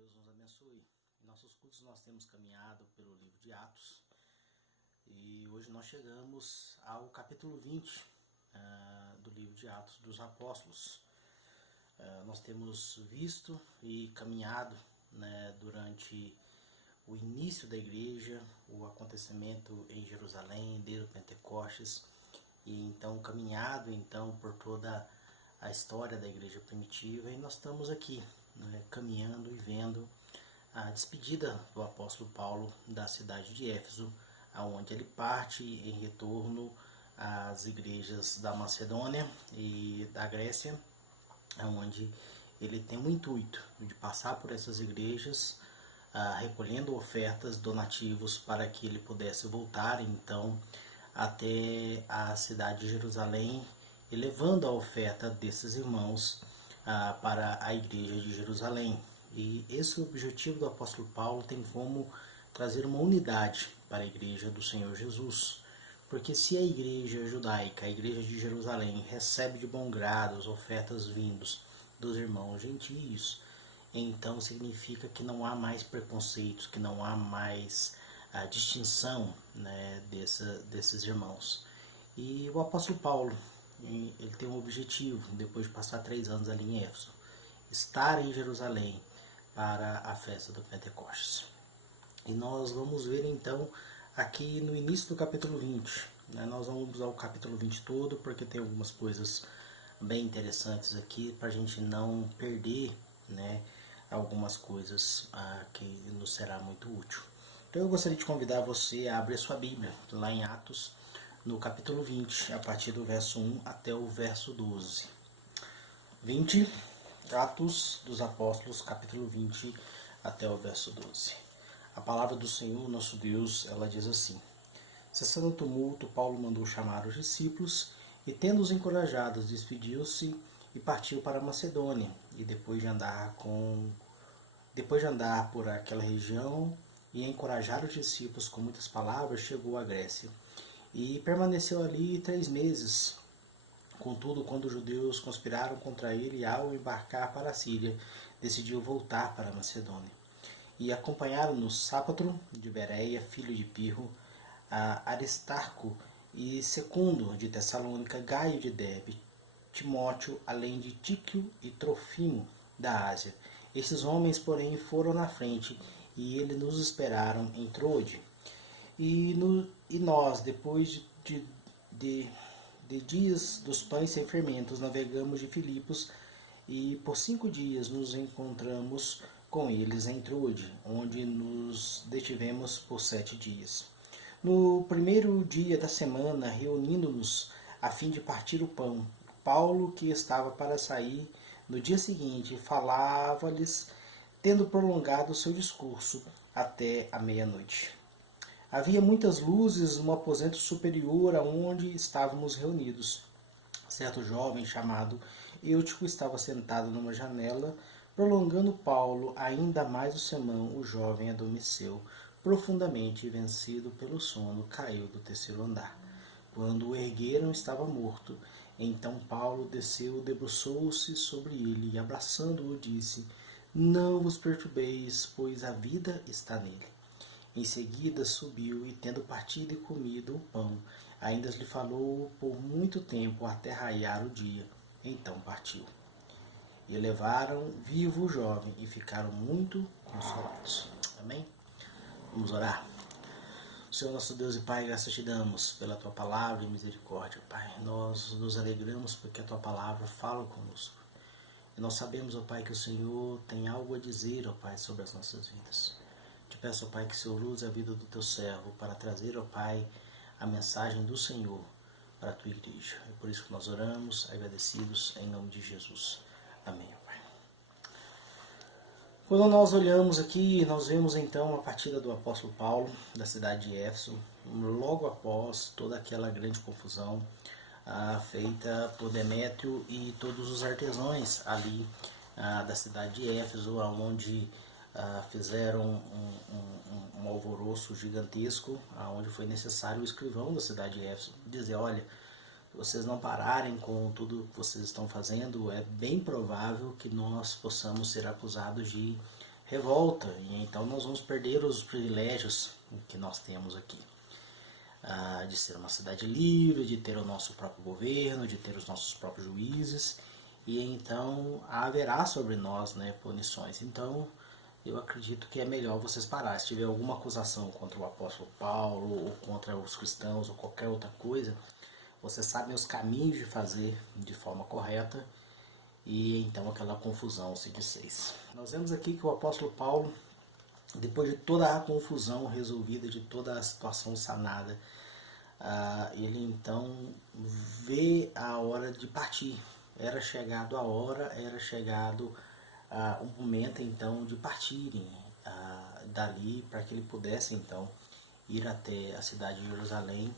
Deus nos abençoe. Em nossos cultos nós temos caminhado pelo livro de Atos e hoje nós chegamos ao capítulo 20 do livro de Atos dos Apóstolos. Nós temos visto e caminhado, durante o início da igreja, o acontecimento em Jerusalém, desde o Pentecostes, e então caminhado por toda a história da igreja primitiva, e nós estamos aqui caminhando e vendo a despedida do apóstolo Paulo da cidade de Éfeso, aonde ele parte em retorno às igrejas da Macedônia e da Grécia, onde ele tem o intuito de passar por essas igrejas, recolhendo ofertas, donativos, para que ele pudesse voltar então até a cidade de Jerusalém, e levando a oferta desses irmãos para a igreja de Jerusalém. E esse objetivo do apóstolo Paulo tem como trazer uma unidade para a igreja do Senhor Jesus. Porque se a igreja judaica, a igreja de Jerusalém, recebe de bom grado as ofertas vindos dos irmãos gentios, então significa que não há mais preconceitos, que não há mais a distinção desses irmãos. E o apóstolo Paulo, ele tem um objetivo, depois de passar 3 anos ali em Éfeso, estar em Jerusalém para a festa do Pentecostes. E nós vamos ver então aqui no início do capítulo 20, nós vamos usar o capítulo 20 todo, porque tem algumas coisas bem interessantes aqui, para a gente não perder algumas coisas que nos será muito útil. Então eu gostaria de convidar você a abrir sua Bíblia, lá em Atos, no capítulo 20, a partir do verso 1 até o verso 12. 20, Atos dos Apóstolos, capítulo 20, até o verso 12. A palavra do Senhor, nosso Deus, ela diz assim: Cessando o tumulto, Paulo mandou chamar os discípulos e, tendo-os encorajados, despediu-se e partiu para a Macedônia. E depois de andar por aquela região e encorajar os discípulos com muitas palavras, chegou à Grécia e permaneceu ali 3 meses. Contudo, quando os judeus conspiraram contra ele, ao embarcar para a Síria, decidiu voltar para a Macedônia. E acompanharam-no Sápatro de Bereia, filho de Pirro, Aristarco e Secundo de Tessalônica, Gaio de Derbe, Timóteo, além de Tíquio e Trofimo da Ásia. Esses homens, porém, foram na frente e eles nos esperaram em Troade. E nós, depois de dias dos pães sem fermentos, navegamos de Filipos e por 5 dias nos encontramos com eles em Troade, onde nos detivemos por 7 dias. No primeiro dia da semana, reunindo-nos a fim de partir o pão, Paulo, que estava para sair no dia seguinte, falava-lhes, tendo prolongado o seu discurso até a meia-noite. Havia muitas luzes no aposento superior aonde estávamos reunidos. Certo jovem chamado Eutico estava sentado numa janela. Prolongando Paulo ainda mais o sermão, o jovem adormeceu profundamente e, vencido pelo sono, caiu do 3º andar. Quando o ergueram, estava morto. Então Paulo desceu, debruçou-se sobre ele e, abraçando-o, disse: Não vos perturbeis, pois a vida está nele. Em seguida subiu e, tendo partido e comido o pão, ainda lhe falou por muito tempo até raiar o dia. Então partiu. E levaram vivo o jovem e ficaram muito consolados. Amém? Vamos orar. Senhor nosso Deus e Pai, graças te damos pela tua palavra e misericórdia, Pai. Nós nos alegramos porque a tua palavra fala conosco. E nós sabemos, ó Pai, que o Senhor tem algo a dizer, ó Pai, sobre as nossas vidas. Te peço, ó Pai, que o Senhor use a vida do teu servo para trazer, ó Pai, a mensagem do Senhor para a tua igreja. É por isso que nós oramos, agradecidos, em nome de Jesus. Amém, ó Pai. Quando nós olhamos aqui, nós vemos então a partida do apóstolo Paulo da cidade de Éfeso, logo após toda aquela grande confusão feita por Demétrio e todos os artesãos ali da cidade de Éfeso, onde fizeram um alvoroço gigantesco, onde foi necessário o escrivão da cidade de Éfeso dizer: olha, se vocês não pararem com tudo que vocês estão fazendo, é bem provável que nós possamos ser acusados de revolta, e então nós vamos perder os privilégios que nós temos aqui. De ser uma cidade livre, de ter o nosso próprio governo, de ter os nossos próprios juízes, e então haverá sobre nós, né, punições. Então eu acredito que é melhor vocês parar. Se tiver alguma acusação contra o apóstolo Paulo, ou contra os cristãos, ou qualquer outra coisa, vocês sabem os caminhos de fazer de forma correta, e então aquela confusão se desfez. Nós vemos aqui que o apóstolo Paulo, depois de toda a confusão resolvida, de toda a situação sanada, ele então vê a hora de partir. Era chegado a hora, era chegado o momento então de partirem dali, para que ele pudesse então ir até a cidade de Jerusalém,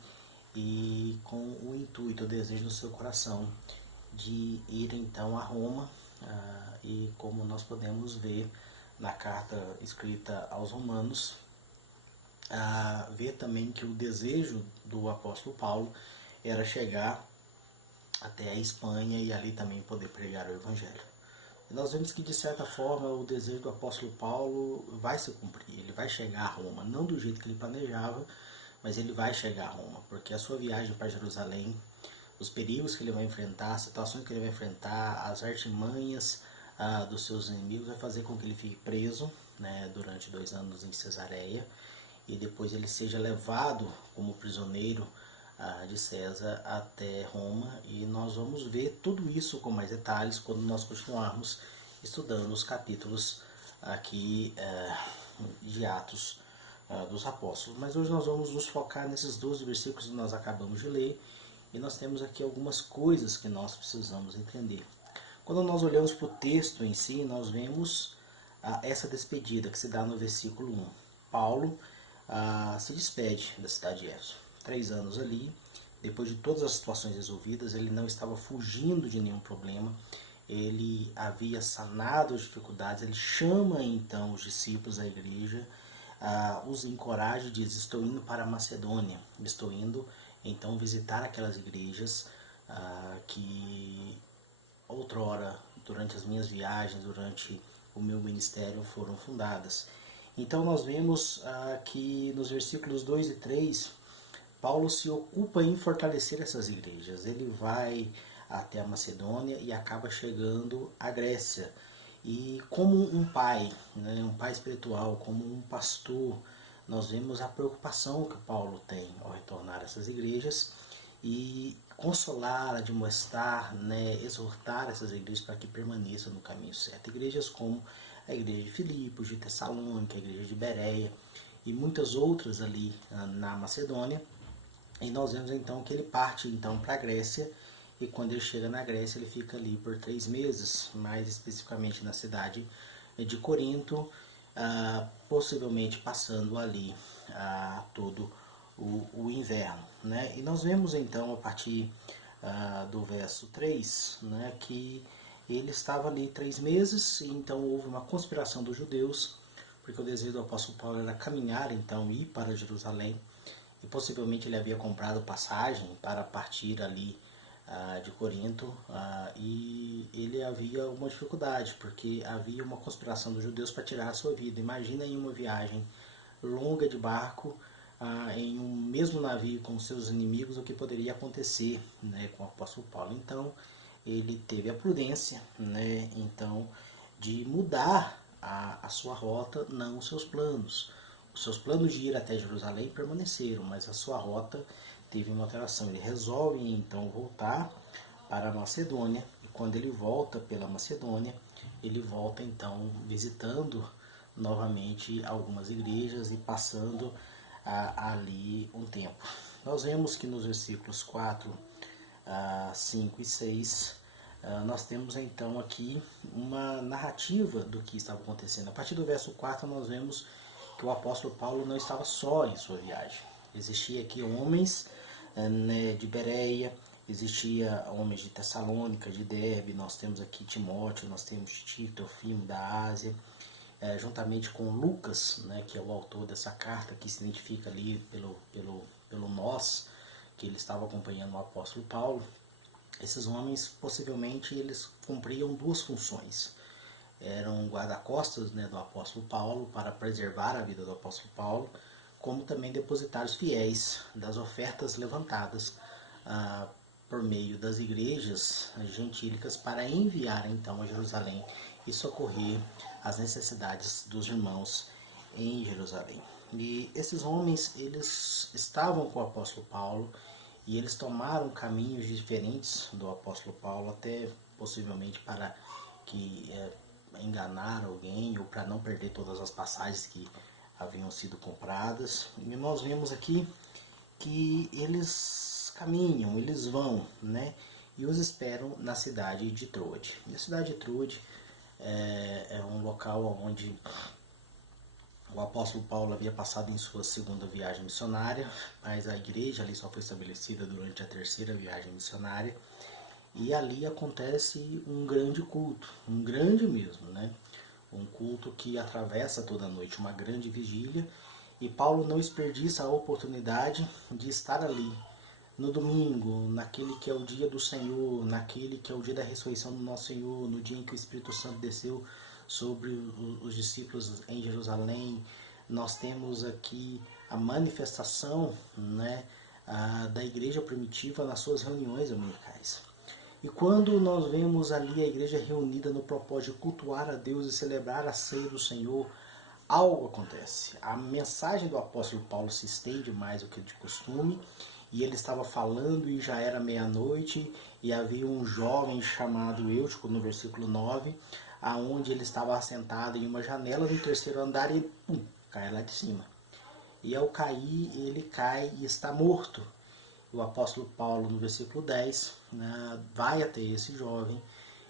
e com o intuito, o desejo no seu coração de ir então a Roma, e como nós podemos ver na carta escrita aos Romanos, ver também que o desejo do apóstolo Paulo era chegar até a Espanha e ali também poder pregar o Evangelho. E nós vemos que de certa forma o desejo do apóstolo Paulo vai se cumprir, ele vai chegar a Roma, não do jeito que ele planejava, mas ele vai chegar a Roma, porque a sua viagem para Jerusalém, os perigos que ele vai enfrentar, as situações que ele vai enfrentar, as artimanhas dos seus inimigos, vai fazer com que ele fique preso, né, durante 2 anos em Cesareia, e depois ele seja levado como prisioneiro de César até Roma, e nós vamos ver tudo isso com mais detalhes quando nós continuarmos estudando os capítulos aqui de Atos dos Apóstolos. Mas hoje nós vamos nos focar nesses 12 versículos que nós acabamos de ler, e nós temos aqui algumas coisas que nós precisamos entender. Quando nós olhamos para o texto em si, nós vemos essa despedida que se dá no versículo 1. Paulo se despede da cidade de Éfeso. 3 anos ali, depois de todas as situações resolvidas, ele não estava fugindo de nenhum problema, ele havia sanado as dificuldades, ele chama então os discípulos da igreja, os encoraja e diz: estou indo para a Macedônia, estou indo então visitar aquelas igrejas que outrora, durante as minhas viagens, durante o meu ministério, foram fundadas. Então nós vemos que nos versículos 2 e 3, Paulo se ocupa em fortalecer essas igrejas. Ele vai até a Macedônia e acaba chegando à Grécia. E como um pai, né, um pai espiritual, como um pastor, nós vemos a preocupação que Paulo tem ao retornar a essas igrejas e consolar, admoestar, né, exortar essas igrejas para que permaneçam no caminho certo. Igrejas como a igreja de Filipos, de Tessalônica, a igreja de Bereia e muitas outras ali na Macedônia. E nós vemos então que ele parte então para a Grécia, e quando ele chega na Grécia ele fica ali por 3 meses, mais especificamente na cidade de Corinto, possivelmente passando ali todo o inverno, né? E nós vemos então a partir do verso 3, né, que ele estava ali 3 meses, e então houve uma conspiração dos judeus, porque o desejo do apóstolo Paulo era caminhar, então ir para Jerusalém, e possivelmente ele havia comprado passagem para partir ali de Corinto, e ele havia uma dificuldade, porque havia uma conspiração dos judeus para tirar a sua vida. Imagina em uma viagem longa de barco, em um mesmo navio com seus inimigos, o que poderia acontecer, né, com o apóstolo Paulo. Então ele teve a prudência, né, então, de mudar a sua rota, não os seus planos. Os seus planos de ir até Jerusalém permaneceram, mas a sua rota teve uma alteração. Ele resolve então voltar para a Macedônia, e quando ele volta pela Macedônia, ele volta então visitando novamente algumas igrejas e passando ali um tempo. Nós vemos que nos versículos 4, 5 e 6, nós temos então aqui uma narrativa do que estava acontecendo. A partir do verso 4 nós vemos que o apóstolo Paulo não estava só em sua viagem. Existia aqui homens né, de Bereia, existia homens de Tessalônica, de Derbe, nós temos aqui Timóteo, nós temos Tito, Teofimo da Ásia, juntamente com Lucas, né, que é o autor dessa carta, que se identifica ali pelo nós, que ele estava acompanhando o apóstolo Paulo. Esses homens, possivelmente, eles cumpriam 2 funções. eram guarda-costas, né, do apóstolo Paulo para preservar a vida do apóstolo Paulo, como também depositários fiéis das ofertas levantadas por meio das igrejas gentílicas para enviar então a Jerusalém e socorrer as necessidades dos irmãos em Jerusalém. E esses homens, eles estavam com o apóstolo Paulo e eles tomaram caminhos diferentes do apóstolo Paulo, até possivelmente para que enganar alguém ou para não perder todas as passagens que haviam sido compradas. E nós vemos aqui que eles caminham, eles vão, né? E os esperam na cidade de Troade. E a cidade de Troade é um local onde o apóstolo Paulo havia passado em sua segunda viagem missionária, mas a igreja ali só foi estabelecida durante a terceira viagem missionária. E ali acontece um grande culto, um grande mesmo, né? Um culto que atravessa toda a noite, uma grande vigília. E Paulo não desperdiça a oportunidade de estar ali no domingo, naquele que é o dia do Senhor, naquele que é o dia da ressurreição do nosso Senhor, no dia em que o Espírito Santo desceu sobre os discípulos em Jerusalém. Nós temos aqui a manifestação, né, da igreja primitiva nas suas reuniões dominicais. E quando nós vemos ali a igreja reunida no propósito de cultuar a Deus e celebrar a ceia do Senhor, algo acontece. A mensagem do apóstolo Paulo se estende mais do que de costume, e ele estava falando e já era meia-noite, e havia um jovem chamado Eutico, no versículo 9, aonde ele estava assentado em uma janela no terceiro andar e pum, cai lá de cima. E ao cair, ele cai e está morto. O apóstolo Paulo, no versículo 10, né, vai até esse jovem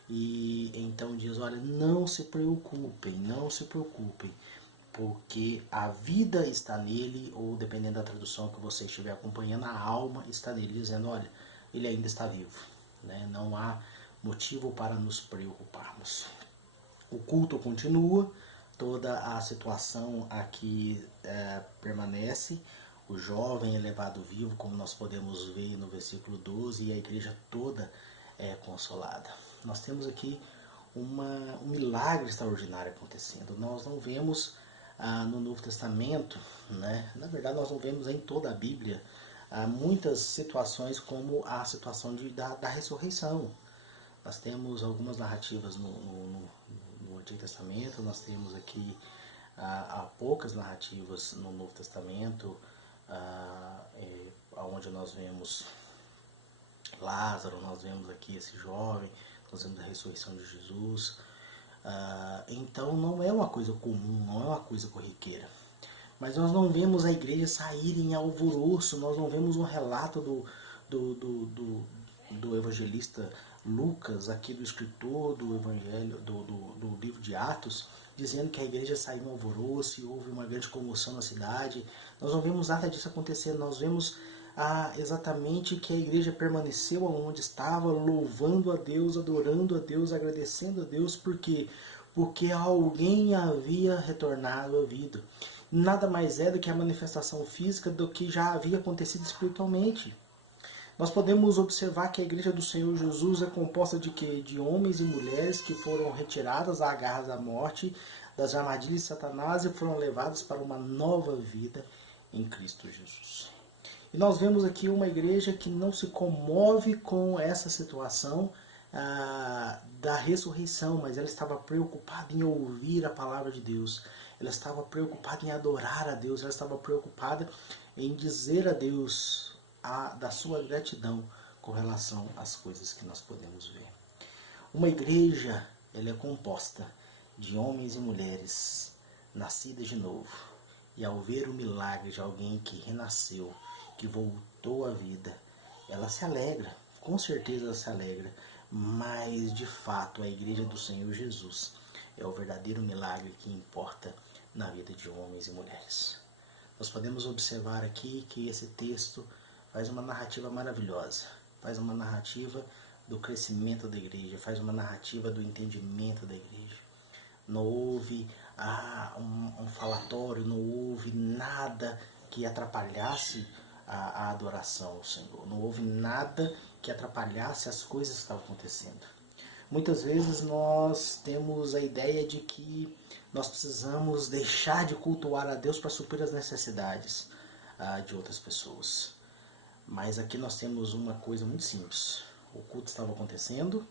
e então diz, olha, não se preocupem, porque a vida está nele, ou dependendo da tradução que você estiver acompanhando, a alma está nele, dizendo, olha, ele ainda está vivo, né? Não há motivo para nos preocuparmos. O culto continua, toda a situação aqui permanece, o jovem é levado vivo, como nós podemos ver no versículo 12, e a igreja toda é consolada. Nós temos aqui um milagre extraordinário acontecendo. Nós não vemos no Novo Testamento, né? Na verdade nós não vemos em toda a Bíblia muitas situações como a situação da ressurreição. Nós temos algumas narrativas no Antigo Testamento, nós temos aqui há poucas narrativas no Novo Testamento, onde nós vemos Lázaro, nós vemos aqui esse jovem, nós vemos a ressurreição de Jesus. Então não é uma coisa comum, não é uma coisa corriqueira. Mas nós não vemos a igreja sair em alvoroço, nós não vemos um relato do evangelista Lucas, aqui do escritor do evangelho, do livro de Atos, dizendo que a igreja saiu em alvoroço e houve uma grande comoção na cidade. Nós não vemos nada disso acontecer, nós vemos exatamente que a igreja permaneceu onde estava, louvando a Deus, adorando a Deus, agradecendo a Deus, porque alguém havia retornado à vida. Nada mais é do que a manifestação física do que já havia acontecido espiritualmente. Nós podemos observar que a igreja do Senhor Jesus é composta de quê? De homens e mulheres que foram retiradas à garra da morte, das armadilhas de Satanás e foram levados para uma nova vida em Cristo Jesus. E nós vemos aqui uma igreja que não se comove com essa situação da ressurreição, mas ela estava preocupada em ouvir a palavra de Deus, ela estava preocupada em adorar a Deus, ela estava preocupada em dizer a Deus da sua gratidão com relação às coisas que nós podemos ver. Uma igreja, ela é composta de homens e mulheres nascidas de novo, e ao ver o milagre de alguém que renasceu, que voltou à vida, ela se alegra, com certeza ela se alegra, mas de fato a igreja do Senhor Jesus é o verdadeiro milagre que importa na vida de homens e mulheres. Nós podemos observar aqui que esse texto faz uma narrativa maravilhosa, faz uma narrativa do crescimento da igreja, faz uma narrativa do entendimento da igreja. Não houve um falatório, não houve nada que atrapalhasse a adoração ao Senhor. Não houve nada que atrapalhasse as coisas que estavam acontecendo. Muitas vezes nós temos a ideia de que nós precisamos deixar de cultuar a Deus para suprir as necessidades de outras pessoas. Mas aqui nós temos uma coisa muito simples. O culto estava acontecendo,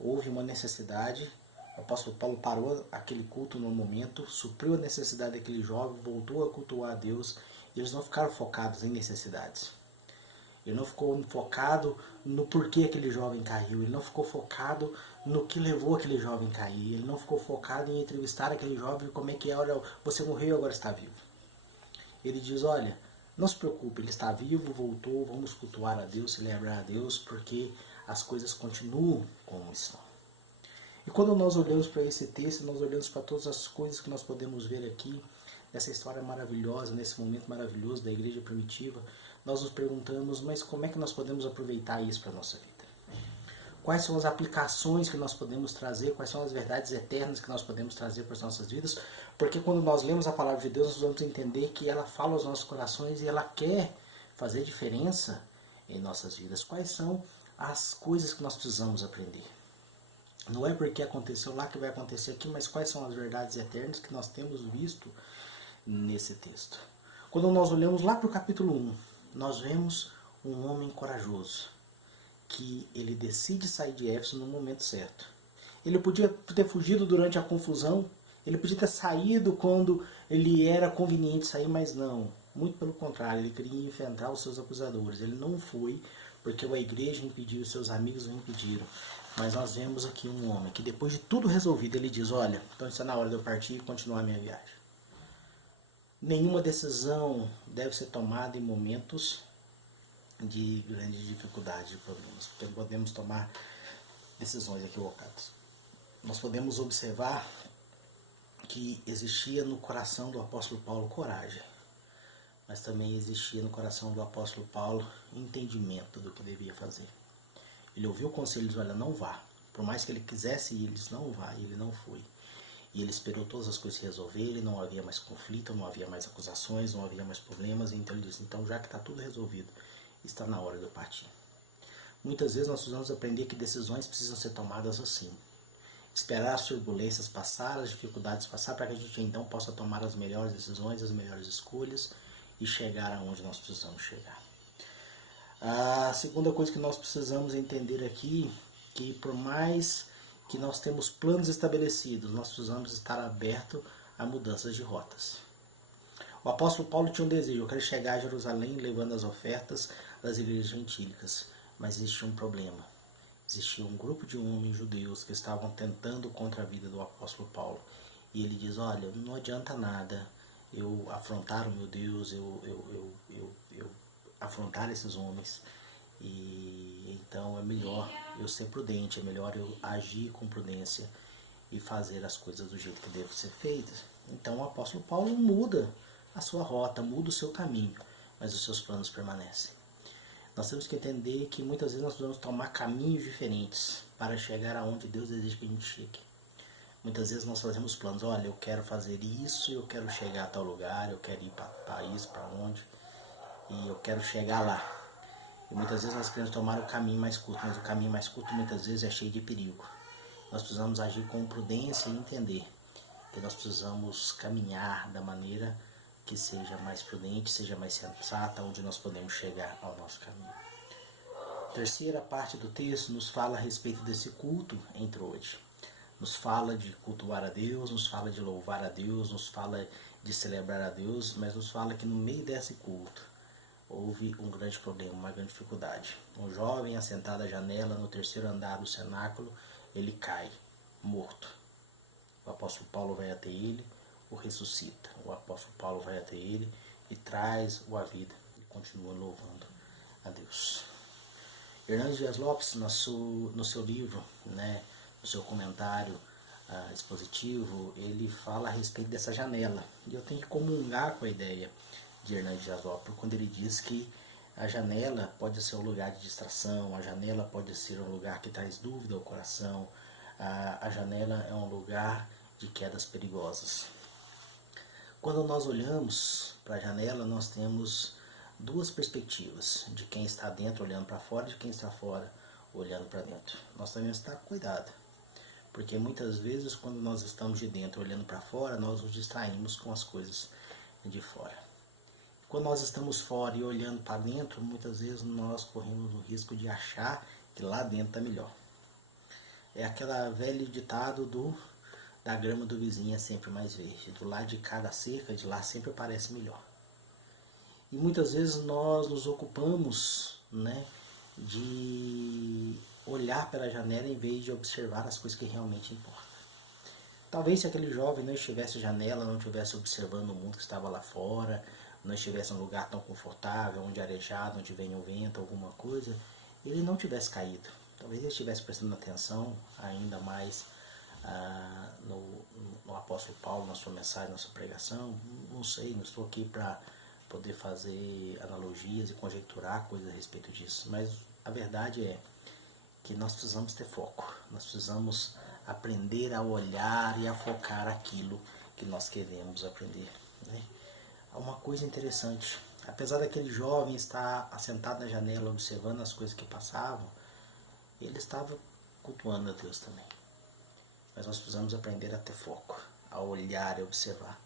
houve uma necessidade, o apóstolo Paulo parou aquele culto no momento, supriu a necessidade daquele jovem, voltou a cultuar a Deus, e eles não ficaram focados em necessidades. Ele não ficou focado no porquê aquele jovem caiu, ele não ficou focado no que levou aquele jovem a cair, ele não ficou focado em entrevistar aquele jovem, como é que é, olha, você morreu e agora está vivo. Ele diz, olha, não se preocupe, ele está vivo, voltou, vamos cultuar a Deus, celebrar a Deus, porque as coisas continuam como estão. E quando nós olhamos para esse texto, nós olhamos para todas as coisas que nós podemos ver aqui, nessa história maravilhosa, nesse momento maravilhoso da igreja primitiva, nós nos perguntamos, mas como é que nós podemos aproveitar isso para a nossa vida? Quais são as aplicações que nós podemos trazer, quais são as verdades eternas que nós podemos trazer para as nossas vidas? Porque quando nós lemos a palavra de Deus, nós vamos entender que ela fala aos nossos corações e ela quer fazer diferença em nossas vidas. Quais são as coisas que nós precisamos aprender? Não é porque aconteceu lá que vai acontecer aqui, mas quais são as verdades eternas que nós temos visto nesse texto? Quando nós olhamos lá para o capítulo 1, nós vemos um homem corajoso, que ele decide sair de Éfeso no momento certo. Ele podia ter fugido durante a confusão, ele podia ter saído quando ele era conveniente sair, mas não. Muito pelo contrário, ele queria enfrentar os seus acusadores. Ele não foi porque a igreja impediu, os seus amigos o impediram. Mas nós vemos aqui um homem que depois de tudo resolvido, ele diz, olha, então está na hora de eu partir e continuar a minha viagem. Nenhuma decisão deve ser tomada em momentos de grande dificuldade, de problemas, porque podemos tomar decisões equivocadas. Nós podemos observar que existia no coração do apóstolo Paulo coragem, mas também existia no coração do apóstolo Paulo entendimento do que devia fazer. Ele ouviu o conselho e disse, olha, não vá. Por mais que ele quisesse ir, ele disse, não vá, e ele não foi. E ele esperou todas as coisas se resolverem, não havia mais conflito, não havia mais acusações, não havia mais problemas, então ele disse, então já que está tudo resolvido, está na hora de eu partir. Muitas vezes nós precisamos aprender que decisões precisam ser tomadas assim. Esperar as turbulências passar, as dificuldades passar, para que a gente então possa tomar as melhores decisões, as melhores escolhas e chegar aonde nós precisamos chegar. A segunda coisa que nós precisamos entender aqui, que por mais que nós temos planos estabelecidos, nós precisamos estar abertos a mudanças de rotas. O apóstolo Paulo tinha um desejo, eu quero chegar a Jerusalém levando as ofertas das igrejas gentílicas, mas existia um problema. Existia um grupo de homens judeus que estavam tentando contra a vida do apóstolo Paulo. E ele diz, olha, não adianta nada eu afrontar o meu Deus, eu afrontar esses homens. E então é melhor eu ser prudente, é melhor eu agir com prudência e fazer as coisas do jeito que devem ser feitas. Então o apóstolo Paulo muda a sua rota, muda o seu caminho, mas os seus planos permanecem. Nós temos que entender que muitas vezes nós precisamos tomar caminhos diferentes para chegar aonde Deus deseja que a gente chegue. Muitas vezes nós fazemos planos, olha, eu quero fazer isso, eu quero chegar a tal lugar, eu quero ir para país, para onde, e eu quero chegar lá. E muitas vezes nós queremos tomar o caminho mais curto, mas o caminho mais curto muitas vezes é cheio de perigo. Nós precisamos agir com prudência e entender que nós precisamos caminhar da maneira que seja mais prudente, seja mais sensata, onde nós podemos chegar ao nosso caminho. A terceira parte do texto nos fala a respeito desse culto em Troade. Nos fala de cultuar a Deus, nos fala de louvar a Deus, nos fala de celebrar a Deus, mas nos fala que no meio desse culto houve um grande problema, uma grande dificuldade. Um jovem assentado à janela no terceiro andar do cenáculo, ele cai, morto. O apóstolo Paulo vai até ele, o ressuscita. O apóstolo Paulo vai até ele e traz-o à vida e continua louvando a Deus. Hernandes Dias Lopes, no seu livro, no seu comentário expositivo, ele fala a respeito dessa janela. E eu tenho que comungar com a ideia de Hernandes Dias Lopes, quando ele diz que a janela pode ser um lugar de distração, a janela pode ser um lugar que traz dúvida ao coração, a janela é um lugar de quedas perigosas. Quando nós olhamos para a janela, nós temos duas perspectivas, de quem está dentro olhando para fora e de quem está fora olhando para dentro. Nós devemos estar com cuidado, Porque muitas vezes, quando nós estamos de dentro olhando para fora, nós nos distraímos com as coisas de fora. Quando nós estamos fora e olhando para dentro, muitas vezes nós corremos o risco de achar que lá dentro está melhor. É aquele velho ditado da grama do vizinho é sempre mais verde. Do lado de cada cerca, de lá sempre parece melhor. E muitas vezes nós nos ocupamos, né, de olhar pela janela em vez de observar as coisas que realmente importam. Talvez se aquele jovem não estivesse à janela, não estivesse observando o mundo que estava lá fora, não estivesse em um lugar tão confortável, onde arejado, onde vem o vento, alguma coisa, ele não tivesse caído. Talvez ele estivesse prestando atenção ainda mais no apóstolo Paulo, na sua mensagem, na sua pregação. Não sei, não estou aqui para poder fazer analogias e conjecturar coisas a respeito disso, mas a verdade é que nós precisamos ter foco, nós precisamos aprender a olhar e a focar aquilo que nós queremos aprender, né? Uma coisa interessante, apesar daquele jovem estar assentado na janela observando as coisas que passavam, ele estava cultuando a Deus também. Mas nós precisamos aprender a ter foco, a olhar e observar.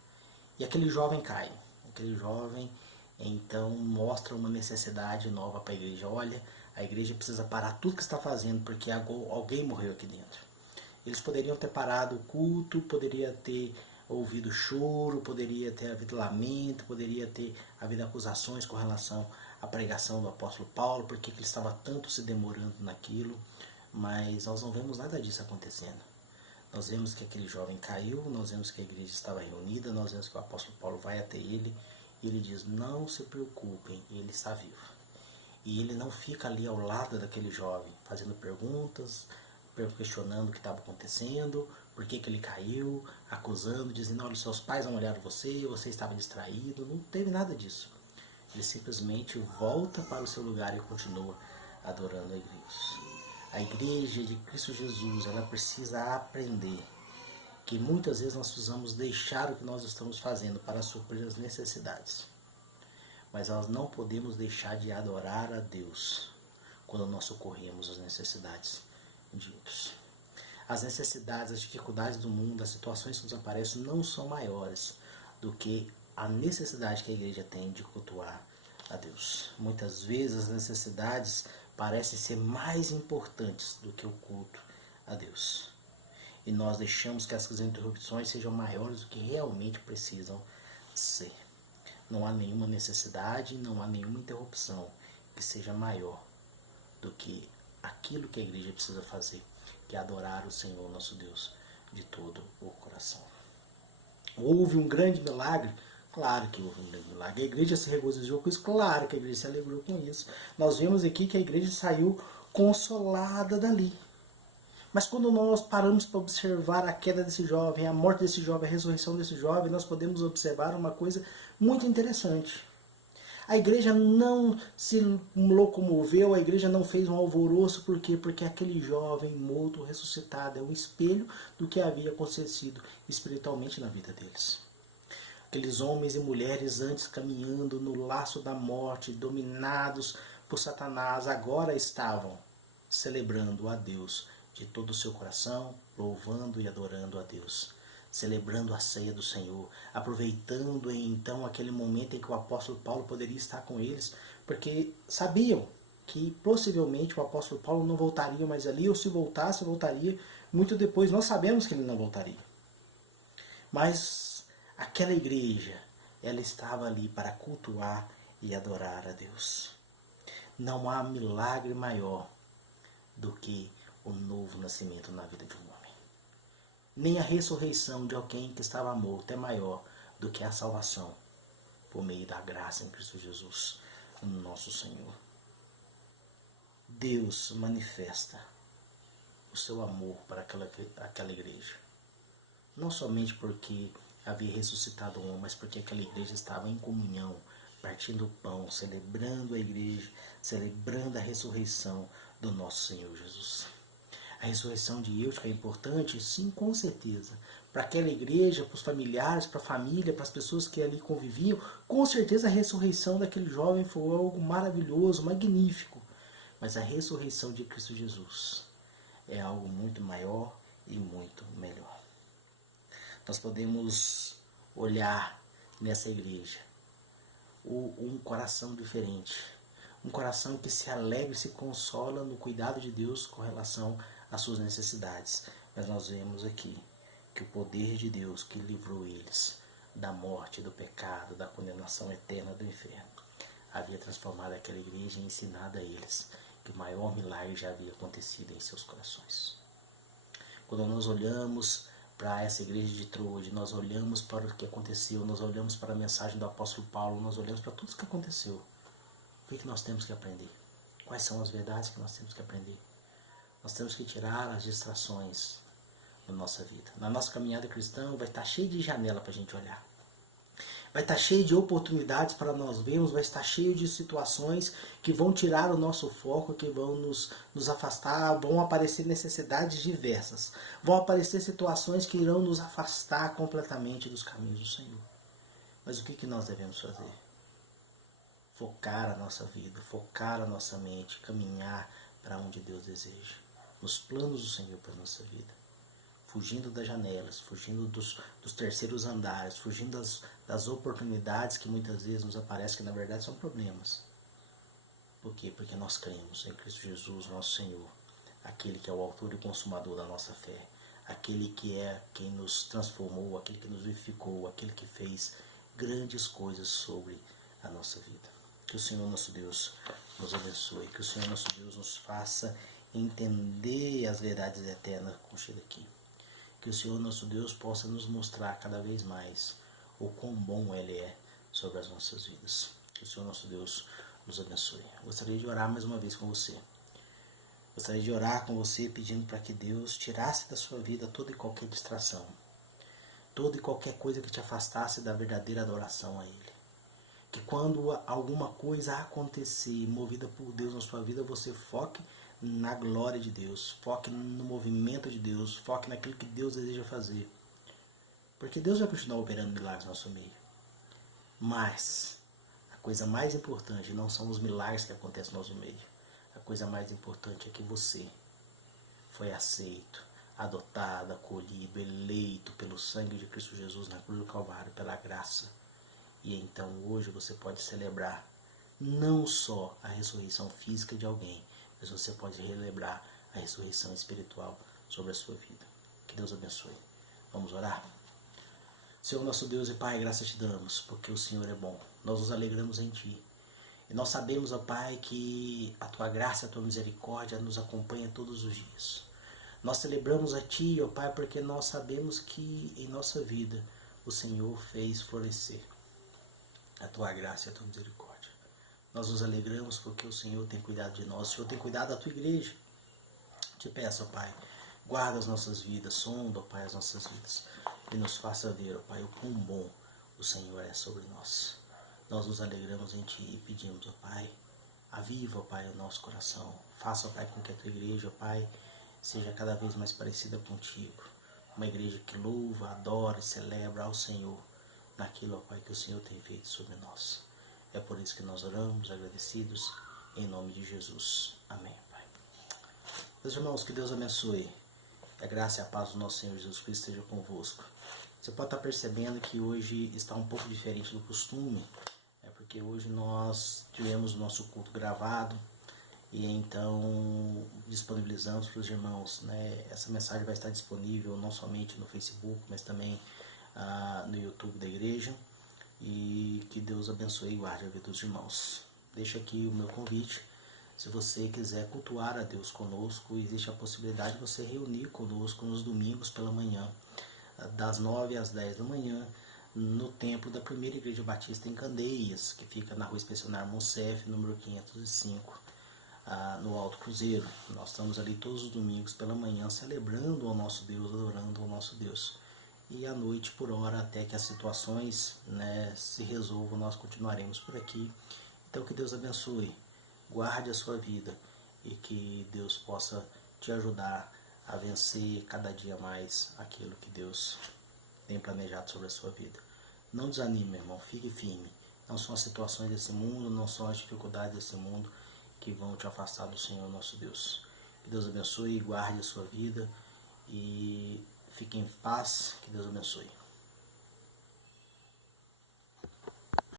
E aquele jovem cai. Aquele jovem então mostra uma necessidade nova para a igreja. Olha, a igreja precisa parar tudo que está fazendo porque alguém morreu aqui dentro. Eles poderiam ter parado o culto, poderia ter ouvido choro, poderia ter havido lamento, poderia ter havido acusações com relação à pregação do apóstolo Paulo, porque ele estava tanto se demorando naquilo, mas nós não vemos nada disso acontecendo. Nós vemos que aquele jovem caiu, nós vemos que a igreja estava reunida, nós vemos que o apóstolo Paulo vai até ele e ele diz, não se preocupem, ele está vivo. E ele não fica ali ao lado daquele jovem, fazendo perguntas, questionando o que estava acontecendo, por que ele caiu, acusando, dizendo, olha, seus pais não olharam você estava distraído, não teve nada disso. Ele simplesmente volta para o seu lugar e continua adorando a igreja. A igreja de Cristo Jesus, ela precisa aprender que muitas vezes nós precisamos deixar o que nós estamos fazendo para suprir as necessidades. Mas nós não podemos deixar de adorar a Deus quando nós socorremos as necessidades de outros. As necessidades, as dificuldades do mundo, as situações que nos aparecem não são maiores do que a necessidade que a igreja tem de cultuar a Deus. Muitas vezes as necessidades parecem ser mais importantes do que o culto a Deus. E nós deixamos que essas interrupções sejam maiores do que realmente precisam ser. Não há nenhuma necessidade, não há nenhuma interrupção que seja maior do que aquilo que a igreja precisa fazer, que é adorar o Senhor nosso Deus de todo o coração. Houve um grande milagre? Claro que houve um grande milagre. A igreja se regozijou com isso? Claro que a igreja se alegrou com isso. Nós vemos aqui que a igreja saiu consolada dali. Mas quando nós paramos para observar a queda desse jovem, a morte desse jovem, a ressurreição desse jovem, nós podemos observar uma coisa muito interessante. A igreja não se locomoveu, a igreja não fez um alvoroço, por quê? Porque aquele jovem morto, ressuscitado, é um espelho do que havia acontecido espiritualmente na vida deles. Aqueles homens e mulheres antes caminhando no laço da morte, dominados por Satanás, agora estavam celebrando a Deus de todo o seu coração, louvando e adorando a Deus, celebrando a ceia do Senhor, aproveitando então aquele momento em que o apóstolo Paulo poderia estar com eles, porque sabiam que possivelmente o apóstolo Paulo não voltaria mais ali, ou se voltasse, voltaria muito depois. Nós sabemos que ele não voltaria. Mas aquela igreja, ela estava ali para cultuar e adorar a Deus. Não há milagre maior do que o novo nascimento na vida de um homem. Nem a ressurreição de alguém que estava morto é maior do que a salvação por meio da graça em Cristo Jesus, nosso Senhor. Deus manifesta o seu amor para aquela igreja. Não somente porque havia ressuscitado um homem, mas porque aquela igreja estava em comunhão, partindo o pão, celebrando a igreja, celebrando a ressurreição do nosso Senhor Jesus. A ressurreição de Yeshua é importante? Sim, com certeza. Para aquela igreja, para os familiares, para a família, para as pessoas que ali conviviam, com certeza a ressurreição daquele jovem foi algo maravilhoso, magnífico. Mas a ressurreição de Cristo Jesus é algo muito maior e muito melhor. Nós podemos olhar nessa igreja um coração diferente, um coração que se alegra e se consola no cuidado de Deus com relação às suas necessidades. Mas nós vemos aqui que o poder de Deus que livrou eles da morte, do pecado, da condenação eterna do inferno, havia transformado aquela igreja e ensinado a eles que o maior milagre já havia acontecido em seus corações. Quando nós olhamos para essa igreja de Troade, nós olhamos para o que aconteceu, nós olhamos para a mensagem do apóstolo Paulo, nós olhamos para tudo o que aconteceu. O que nós temos que aprender? Quais são as verdades que nós temos que aprender? Nós temos que tirar as distrações da nossa vida. Na nossa caminhada cristã vai estar cheio de janela para a gente olhar. Vai estar cheio de oportunidades para nós vermos, vai estar cheio de situações que vão tirar o nosso foco, que vão nos afastar, vão aparecer necessidades diversas. Vão aparecer situações que irão nos afastar completamente dos caminhos do Senhor. Mas o que nós devemos fazer? Focar a nossa vida, focar a nossa mente, caminhar para onde Deus deseja. Nos planos do Senhor para a nossa vida. Fugindo das janelas, fugindo dos terceiros andares, fugindo das oportunidades que muitas vezes nos aparecem, que na verdade são problemas. Por quê? Porque nós cremos em Cristo Jesus, nosso Senhor, aquele que é o autor e consumador da nossa fé, aquele que é quem nos transformou, aquele que nos vivificou, aquele que fez grandes coisas sobre a nossa vida. Que o Senhor nosso Deus nos abençoe, que o Senhor nosso Deus nos faça entender as verdades eternas contidas aqui. Que o Senhor nosso Deus possa nos mostrar cada vez mais o quão bom Ele é sobre as nossas vidas. Que o Senhor nosso Deus nos abençoe. Gostaria de orar mais uma vez com você. Gostaria de orar com você pedindo para que Deus tirasse da sua vida toda e qualquer distração. Toda e qualquer coisa que te afastasse da verdadeira adoração a Ele. Que quando alguma coisa acontecer movida por Deus na sua vida, você foque na glória de Deus, foque no movimento de Deus, foque naquilo que Deus deseja fazer. Porque Deus vai continuar operando milagres no nosso meio. Mas a coisa mais importante não são os milagres que acontecem no nosso meio. A coisa mais importante é que você foi aceito, adotado, acolhido, eleito pelo sangue de Cristo Jesus na cruz do Calvário, pela graça. E então hoje você pode celebrar não só a ressurreição física de alguém, mas você pode relembrar a ressurreição espiritual sobre a sua vida. Que Deus abençoe. Vamos orar? Senhor nosso Deus e Pai, graças te damos, porque o Senhor é bom. Nós nos alegramos em Ti. E nós sabemos, ó Pai, que a Tua graça e a Tua misericórdia nos acompanha todos os dias. Nós celebramos a Ti, ó Pai, porque nós sabemos que em nossa vida o Senhor fez florescer a Tua graça e a Tua misericórdia. Nós nos alegramos porque o Senhor tem cuidado de nós, o Senhor tem cuidado da Tua igreja. Te peço, ó Pai, guarda as nossas vidas, sonda, ó Pai, as nossas vidas e nos faça ver, ó Pai, o quão bom o Senhor é sobre nós. Nós nos alegramos em Ti e pedimos, ó Pai, aviva, ó Pai, o nosso coração. Faça, ó Pai, com que a Tua igreja, ó Pai, seja cada vez mais parecida contigo. Uma igreja que louva, adora e celebra ao Senhor naquilo, ó Pai, que o Senhor tem feito sobre nós. É por isso que nós oramos, agradecidos, em nome de Jesus. Amém, Pai. Meus irmãos, que Deus abençoe. Que a graça e a paz do nosso Senhor Jesus Cristo esteja convosco. Você pode estar percebendo que hoje está um pouco diferente do costume, porque hoje nós tivemos o nosso culto gravado e então disponibilizamos para os irmãos, né? Essa mensagem vai estar disponível não somente no Facebook, mas também no YouTube da igreja. E que Deus abençoe e guarde a vida dos irmãos. Deixo aqui o meu convite. Se você quiser cultuar a Deus conosco, existe a possibilidade de você reunir conosco nos domingos pela manhã, das 9 às 10 da manhã, no templo da Primeira Igreja Batista em Candeias, que fica na Rua Inspecionar Monsef, número 505, no Alto Cruzeiro. Nós estamos ali todos os domingos pela manhã, celebrando ao nosso Deus, adorando ao nosso Deus. E à noite, por hora, até que as situações, né, se resolvam, nós continuaremos por aqui. Então que Deus abençoe, guarde a sua vida e que Deus possa te ajudar a vencer cada dia mais aquilo que Deus tem planejado sobre a sua vida. Não desanime, meu irmão, fique firme. Não são as situações desse mundo, não são as dificuldades desse mundo que vão te afastar do Senhor nosso Deus. Que Deus abençoe e guarde a sua vida e fiquem em paz, que Deus abençoe.